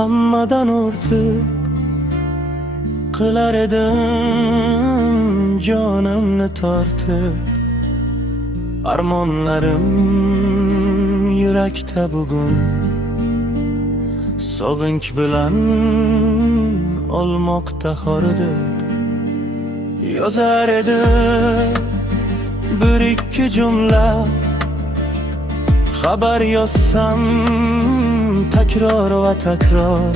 hammadan ortiq qilar edim jonimni tortib. Armonlarim yurakda bugun sog'inch bilan olmoqda hordiq. Yozar edim bir ikki jumla, xabar yozsam takror va takror.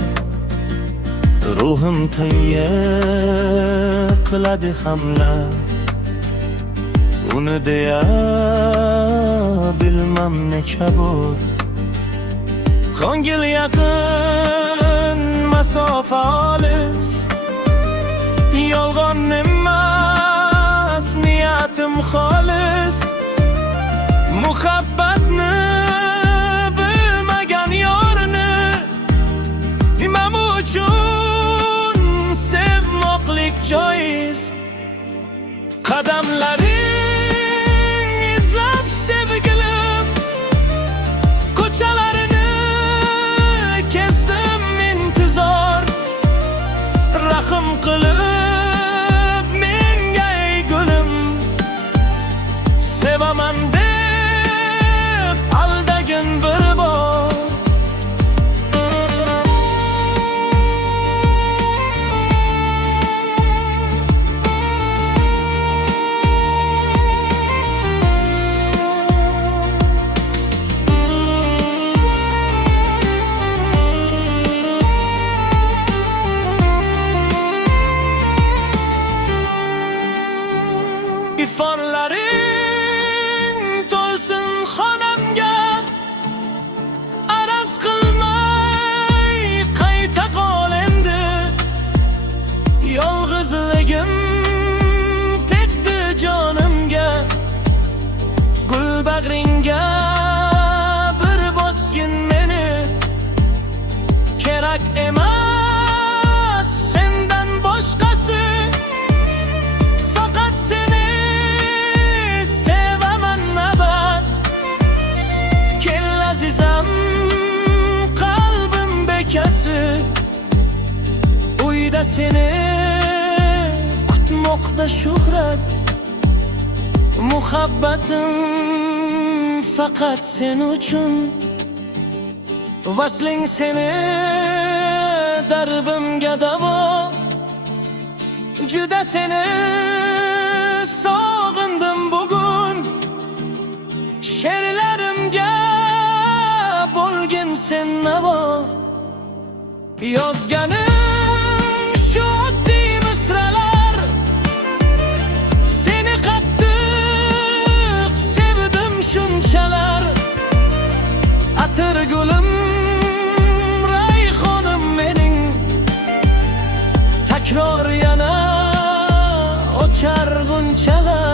Ruhim tayyor qiladi hamla, uni deya bilmam necha bor. Ko'ngil yaqin, masofa olis, yolg'on emas, niyatim xolis. Muhabbatni bilmagan yorni imam uchun sevmoqlik joiz. Qadamlaring izlab sevgilim, ko'chalarini kezdim intizor. Rahim qilib menga ey gulim, sevaman deb aldagin bir bor. İforlaring to'lsin xonamga, araz qilmay qayta qol endi. Yolg'izligim tegdi jonimga, gul bag'ringga bir bosgin meni. Kerak emas sendan boshqasi, faqat seni azizam, qalbim bekasi. Uyda seni kutmoqda shuhrat, muhabbatim faqat sen uchun. Vasling seni darbimga davo, juda seni sog'indim bugun. She'rlarimga bo'lgin sen navo, yozganim shu oddiy misralar. Seni qattiq sevdim shunchalar. Atir gulim, rayhonim mening, takror yana ochar g'unchalar.